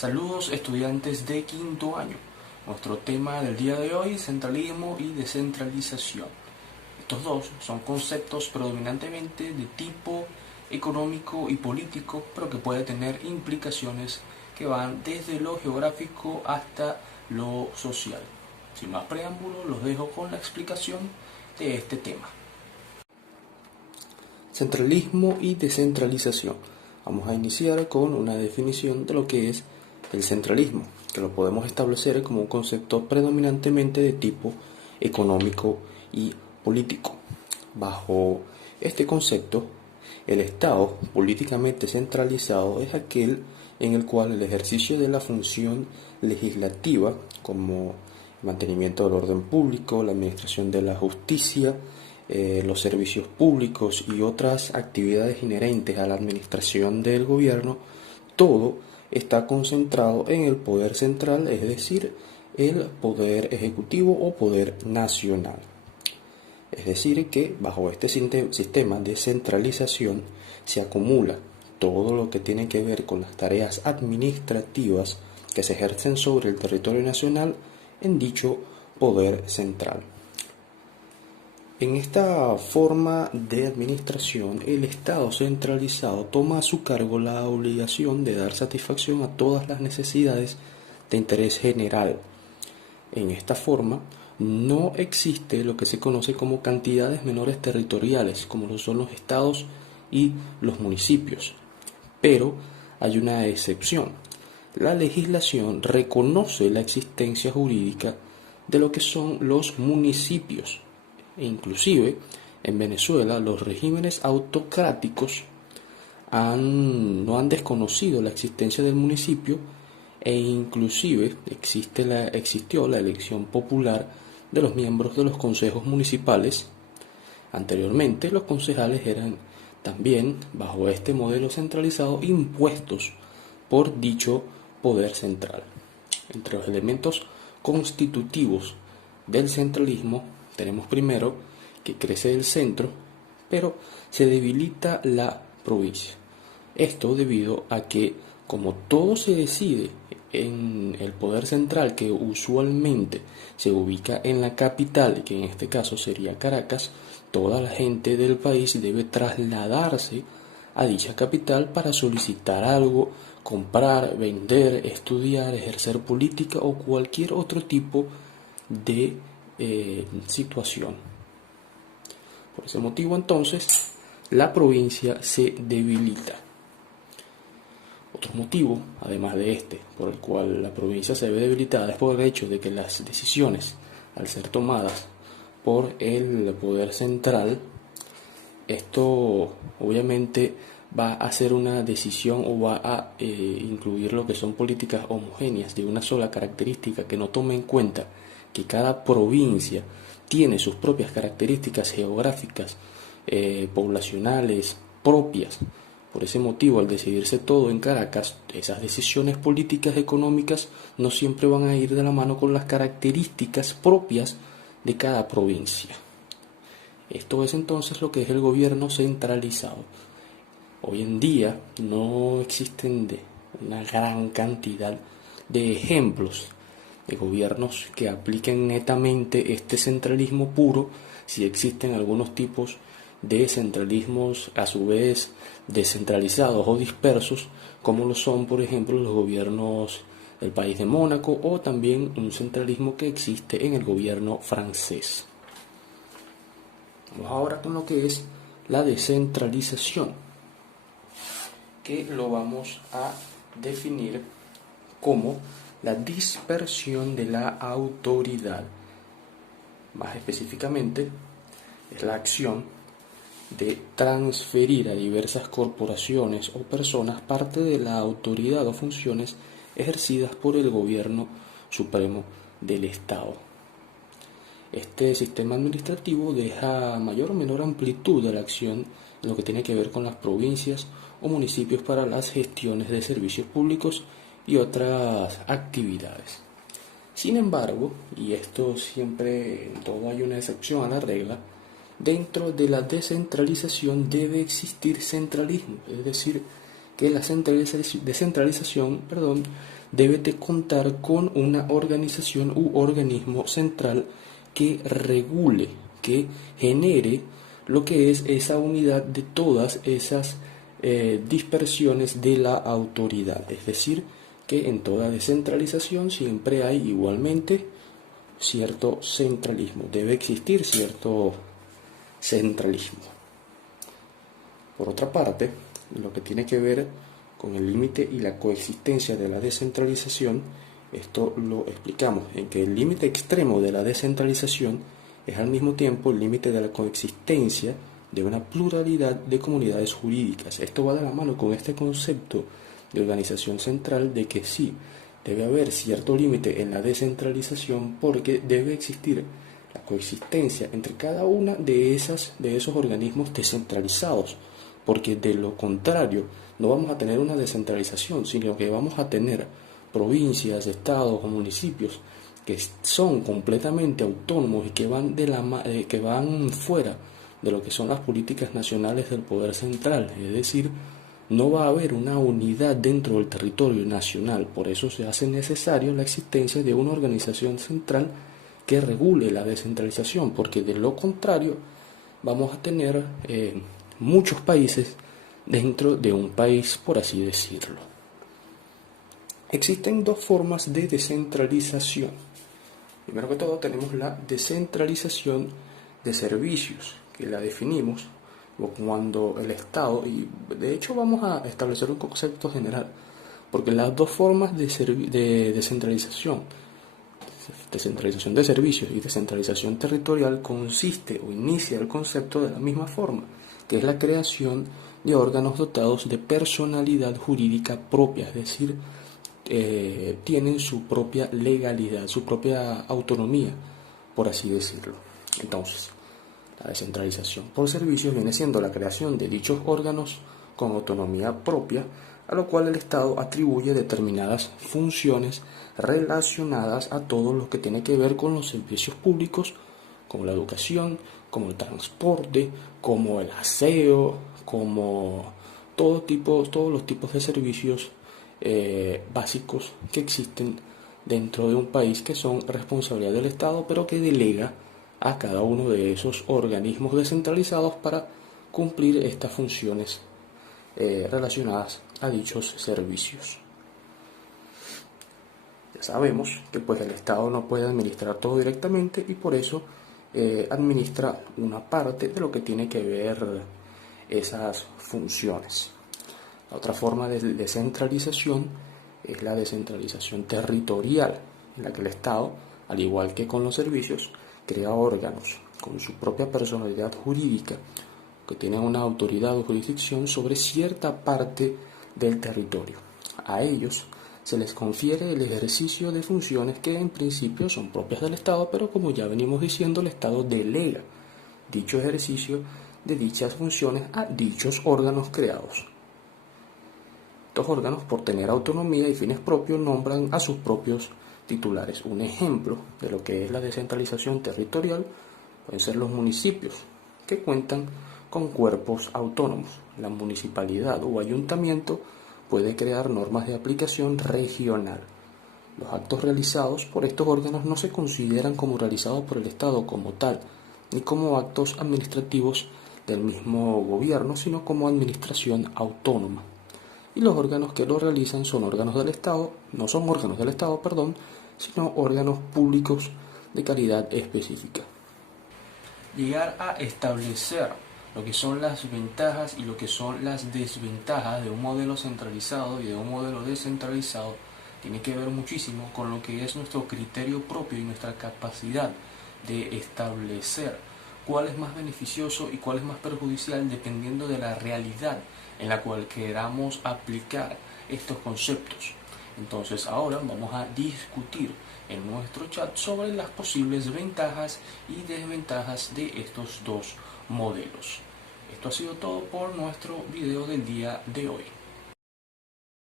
Saludos estudiantes de quinto año. Nuestro tema del día de hoy es centralismo y descentralización. Estos dos son conceptos predominantemente de tipo económico y político, pero que puede tener implicaciones que van desde lo geográfico hasta lo social. Sin más preámbulo, los dejo con la explicación de este tema. Centralismo y descentralización. Vamos a iniciar con una definición de lo que es el centralismo, que lo podemos establecer como un concepto predominantemente de tipo económico y político. Bajo este concepto, el Estado políticamente centralizado es aquel en el cual el ejercicio de la función legislativa, como el mantenimiento del orden público, la administración de la justicia, los servicios públicos y otras actividades inherentes a la administración del gobierno, todo está concentrado en el poder central, es decir, el poder ejecutivo o poder nacional. Es decir, que bajo este sistema de centralización se acumula todo lo que tiene que ver con las tareas administrativas que se ejercen sobre el territorio nacional en dicho poder central. En esta forma de administración, el Estado centralizado toma a su cargo la obligación de dar satisfacción a todas las necesidades de interés general. En esta forma, no existe lo que se conoce como cantidades menores territoriales, como lo son los estados y los municipios. Pero hay una excepción. La legislación reconoce la existencia jurídica de lo que son los municipios. E inclusive, en Venezuela, los regímenes autocráticos no han desconocido la existencia del municipio e inclusive existió la elección popular de los miembros de los consejos municipales. Anteriormente, los concejales eran también, bajo este modelo centralizado, impuestos por dicho poder central. Entre los elementos constitutivos del centralismo tenemos primero que crece el centro, pero se debilita la provincia. Esto debido a que, como todo se decide en el poder central, que usualmente se ubica en la capital, que en este caso sería Caracas, toda la gente del país debe trasladarse a dicha capital para solicitar algo, comprar, vender, estudiar, ejercer política o cualquier otro tipo de situación. Por ese motivo, entonces, la provincia se debilita. Otro motivo, además de este, por el cual la provincia se ve debilitada, es por el hecho de que las decisiones, al ser tomadas por el poder central, esto obviamente va a ser una decisión o va a incluir lo que son políticas homogéneas de una sola característica, que no tome en cuenta que cada provincia tiene sus propias características geográficas, poblacionales propias. Por ese motivo, al decidirse todo en Caracas, esas decisiones políticas económicas no siempre van a ir de la mano con las características propias de cada provincia. Esto es entonces lo que es el gobierno centralizado. Hoy en día no existen una gran cantidad de ejemplos de gobiernos que apliquen netamente este centralismo puro. Si existen algunos tipos de centralismos a su vez descentralizados o dispersos, como lo son por ejemplo los gobiernos del país de Mónaco, o también un centralismo que existe en el gobierno francés. Vamos ahora con lo que es la descentralización, que lo vamos a definir como la dispersión de la autoridad. Más específicamente, es la acción de transferir a diversas corporaciones o personas parte de la autoridad o funciones ejercidas por el gobierno supremo del Estado. Este sistema administrativo deja mayor o menor amplitud de la acción en lo que tiene que ver con las provincias o municipios para las gestiones de servicios públicos y otras actividades. Sin embargo, y esto siempre, en todo hay una excepción a la regla, dentro de la descentralización debe existir centralismo, es decir, que la descentralización, debe de contar con una organización u organismo central que regule, que genere lo que es esa unidad de todas esas dispersiones de la autoridad. Es decir, que en toda descentralización siempre hay igualmente cierto centralismo, debe existir cierto centralismo. Por otra parte, lo que tiene que ver con el límite y la coexistencia de la descentralización, esto lo explicamos en que el límite extremo de la descentralización es al mismo tiempo el límite de la coexistencia de una pluralidad de comunidades jurídicas. Esto va de la mano con este concepto de organización central, de que sí, debe haber cierto límite en la descentralización porque debe existir la coexistencia entre cada una de esos organismos descentralizados, porque de lo contrario no vamos a tener una descentralización, sino que vamos a tener provincias, estados o municipios que son completamente autónomos y que van fuera de lo que son las políticas nacionales del poder central. Es decir, no va a haber una unidad dentro del territorio nacional. Por eso se hace necesario la existencia de una organización central que regule la descentralización, porque de lo contrario vamos a tener muchos países dentro de un país, por así decirlo. Existen dos formas de descentralización. Primero que todo tenemos la descentralización de servicios, que la definimos cuando el Estado, y de hecho vamos a establecer un concepto general, porque las dos formas de descentralización de servicios y descentralización territorial consiste o inicia el concepto de la misma forma, que es la creación de órganos dotados de personalidad jurídica propia, es decir, tienen su propia legalidad, su propia autonomía, por así decirlo. Entonces, la descentralización por servicios viene siendo la creación de dichos órganos con autonomía propia, a lo cual el Estado atribuye determinadas funciones relacionadas a todo lo que tiene que ver con los servicios públicos, como la educación, como el transporte, como el aseo, como todos los tipos de servicios básicos que existen dentro de un país, que son responsabilidad del Estado, pero que delega a cada uno de esos organismos descentralizados para cumplir estas funciones relacionadas a dichos servicios. Ya sabemos que pues el Estado no puede administrar todo directamente y por eso administra una parte de lo que tiene que ver esas funciones. La otra forma de descentralización es la descentralización territorial, en la que el Estado, al igual que con los servicios, crea órganos con su propia personalidad jurídica que tienen una autoridad o jurisdicción sobre cierta parte del territorio. A ellos se les confiere el ejercicio de funciones que en principio son propias del Estado, pero como ya venimos diciendo, el Estado delega dicho ejercicio de dichas funciones a dichos órganos creados. Estos órganos, por tener autonomía y fines propios, nombran a sus propios titulares. Un ejemplo de lo que es la descentralización territorial pueden ser los municipios, que cuentan con cuerpos autónomos. La municipalidad o ayuntamiento puede crear normas de aplicación regional. Los actos realizados por estos órganos no se consideran como realizados por el Estado como tal, ni como actos administrativos del mismo gobierno, sino como administración autónoma. Y los órganos que lo realizan son órganos del Estado, no son órganos del Estado, sino órganos públicos de calidad específica. Llegar a establecer lo que son las ventajas y lo que son las desventajas de un modelo centralizado y de un modelo descentralizado tiene que ver muchísimo con lo que es nuestro criterio propio y nuestra capacidad de establecer cuál es más beneficioso y cuál es más perjudicial dependiendo de la realidad en la cual queramos aplicar estos conceptos. Entonces ahora vamos a discutir en nuestro chat sobre las posibles ventajas y desventajas de estos dos modelos. Esto ha sido todo por nuestro video del día de hoy.